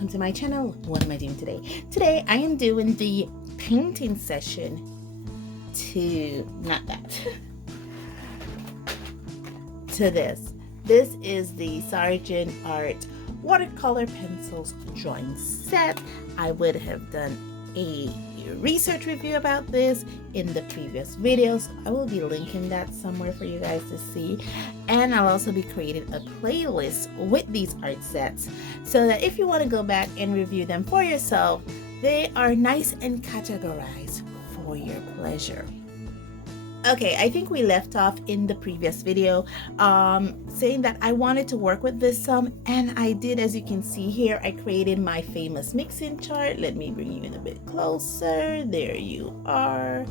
welcome to my channel. What am I doing today? Today I am doing the painting session to, not that, to this. This is the Sargent Art watercolor pencils drawing set. I would have done a research review about this in the previous videos. I will be linking that somewhere for you guys to see, and I'll also be creating a playlist with these art sets so that if you want to go back and review them for yourself, they are nice and categorized for your pleasure. Okay, I think we left off in the previous video saying that I wanted to work with this some, and I did. As you can see here, I created my famous mixing chart. Let me bring you in a bit closer. There you are.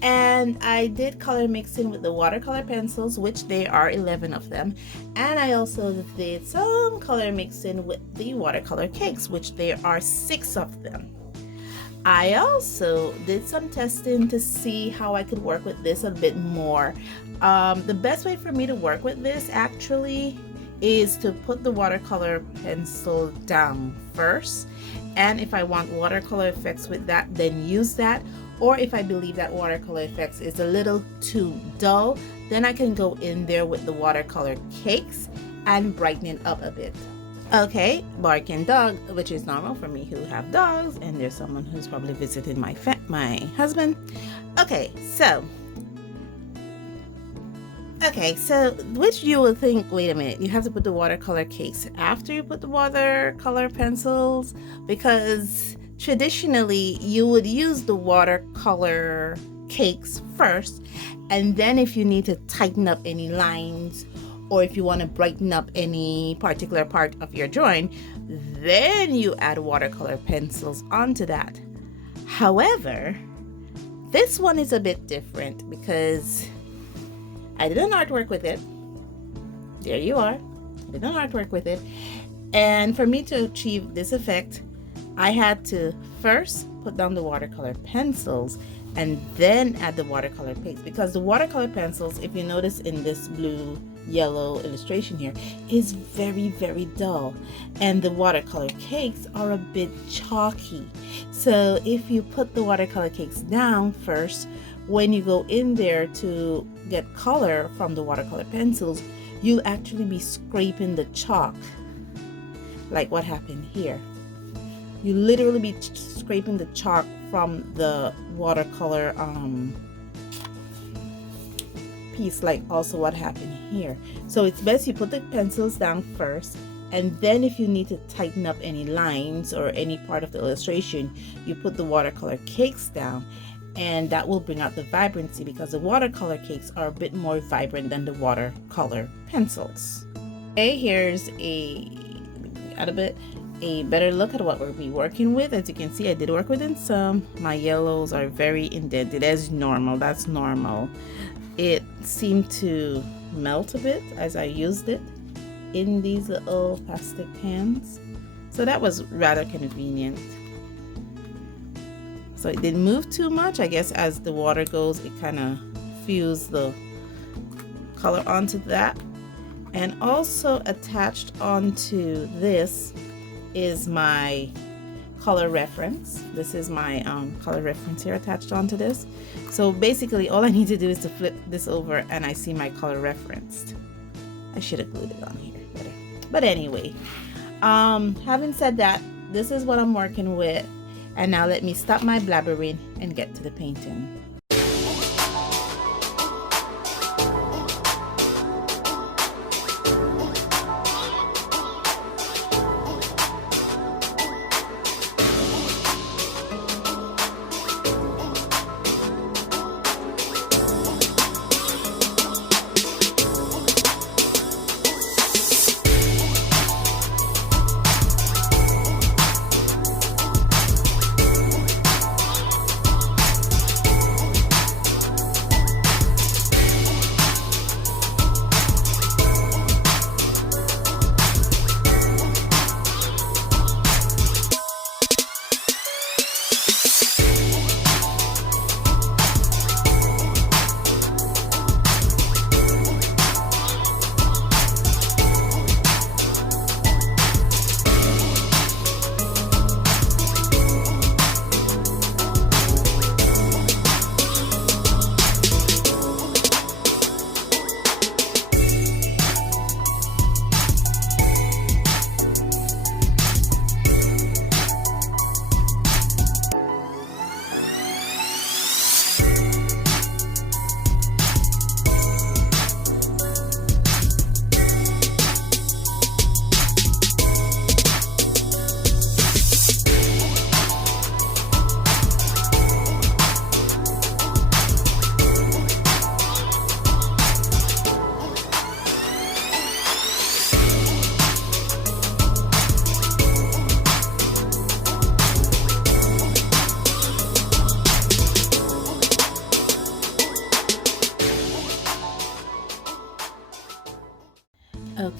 And I did color mixing with the watercolor pencils, which there are 11 of them, and I also did some color mixing with the watercolor cakes, which there are 6 of them. I also did some testing to see how I could work with this a bit more. The best way for me to work with this actually is to put the watercolor pencil down first, and if I want watercolor effects with that, then use that. Or if I believe that watercolor effects is a little too dull, then I can go in there with the watercolor cakes and brighten it up a bit. Okay, barking dog, which is normal for me who have dogs, and there's someone who's probably visited my husband. Okay, so which you will think, wait a minute, you have to put the watercolor cakes after you put the watercolor pencils, because traditionally you would use the watercolor cakes first, and then if you need to tighten up any lines or if you want to brighten up any particular part of your drawing, then you add watercolor pencils onto that. However, this one is a bit different because I did an artwork with it. There you are. I did an artwork with it. And for me to achieve this effect, I had to first put down the watercolor pencils and then add the watercolor paints, because the watercolor pencils, if you notice in this blue yellow illustration here, is very, very dull, and the watercolor cakes are a bit chalky. So if you put the watercolor cakes down first, when you go in there to get color from the watercolor pencils, you'll actually be scraping the chalk, like what happened here. You literally be scraping the chalk from the watercolor piece, like also what happened here. So it's best you put the pencils down first, and then if you need to tighten up any lines or any part of the illustration, you put the watercolor cakes down, and that will bring out the vibrancy, because the watercolor cakes are a bit more vibrant than the watercolor pencils. Okay, here's a better look at what we'll be working with. As you can see, I did work with some. My yellows are very indented as normal. That's normal. It seemed to melt a bit as I used it in these little plastic pans, so that was rather convenient. So it didn't move too much. I guess as the water goes, it kind of fused the color onto that. And also attached onto this is my color reference. This is my color reference here attached onto this. So basically all I need to do is to flip this over and I see my color referenced. I should have glued it on here better. But anyway, having said that, this is what I'm working with, and now let me stop my blabbering and get to the painting.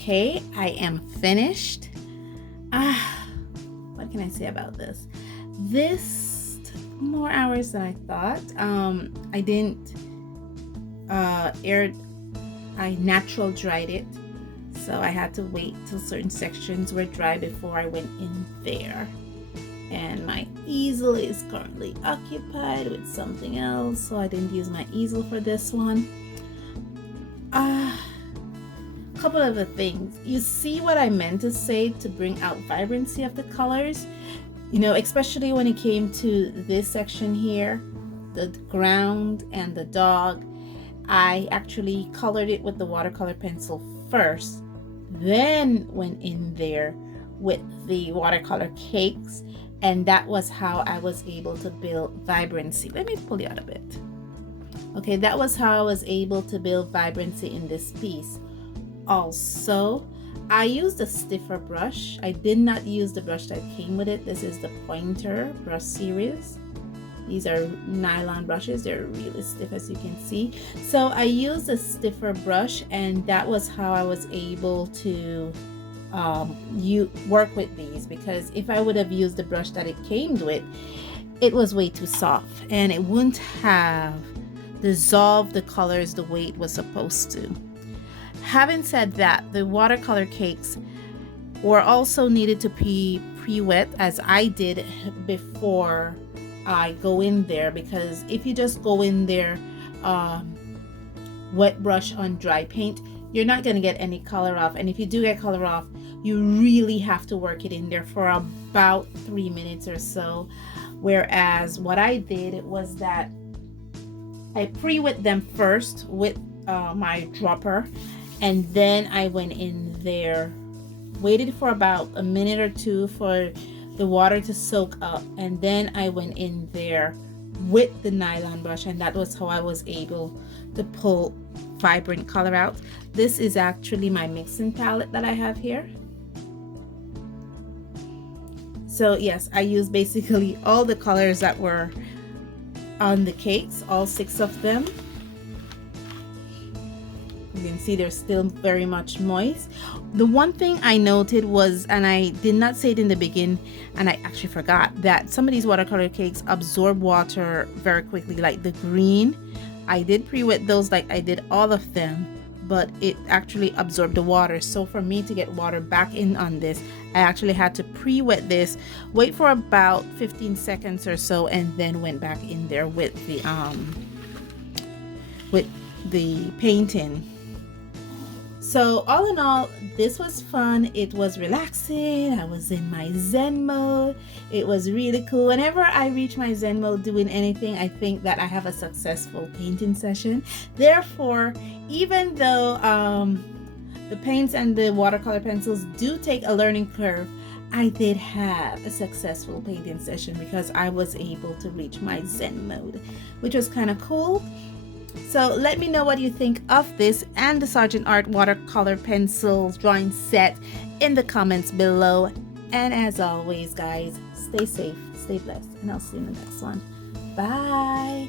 Okay, I am finished. What can I say about this? This took more hours than I thought. I didn't I natural dried it, so I had to wait till certain sections were dry before I went in there. And my easel is currently occupied with something else, so I didn't use my easel for this one. Couple of the things. You see what I meant to say to bring out vibrancy of the colors? You know, especially when it came to this section here, the ground and the dog. I actually colored it with the watercolor pencil first, then went in there with the watercolor cakes, and that was how I was able to build vibrancy. Let me pull you out a bit. Okay, that was how I was able to build vibrancy in this piece. Also, I used a stiffer brush. I did not use the brush that came with it. This is the Pointer brush series. These are nylon brushes. They're really stiff, as you can see. So I used a stiffer brush, and that was how I was able to work with these, because if I would have used the brush that it came with, it was way too soft and it wouldn't have dissolved the colors the way it was supposed to. Having said that, the watercolor cakes were also needed to be pre-wet, as I did before I go in there, because if you just go in there wet brush on dry paint, you're not going to get any color off. And if you do get color off, you really have to work it in there for about 3 minutes or so. Whereas what I did was that I pre-wet them first with my dropper, and then I went in there, waited for about a minute or two for the water to soak up, and then I went in there with the nylon brush, and that was how I was able to pull vibrant color out. This is actually my mixing palette that I have here. So yes, I used basically all the colors that were on the cakes, all 6 of them. You can see they're still very much moist. The one thing I noted was, and I did not say it in the beginning, and I actually forgot, that some of these watercolor cakes absorb water very quickly, like the green. I did pre-wet those, like I did all of them, but it actually absorbed the water. So for me to get water back in on this, I actually had to pre-wet this, wait for about 15 seconds or so, and then went back in there with the painting. So all in all, this was fun. It was relaxing. I was in my Zen mode. It was really cool. Whenever I reach my Zen mode doing anything, I think that I have a successful painting session. Therefore, even though the paints and the watercolor pencils do take a learning curve, I did have a successful painting session because I was able to reach my Zen mode, which was kind of cool. So let me know what you think of this and the Sargent Art watercolor pencils drawing set in the comments below. And as always, guys, stay safe, stay blessed, and I'll see you in the next one. Bye.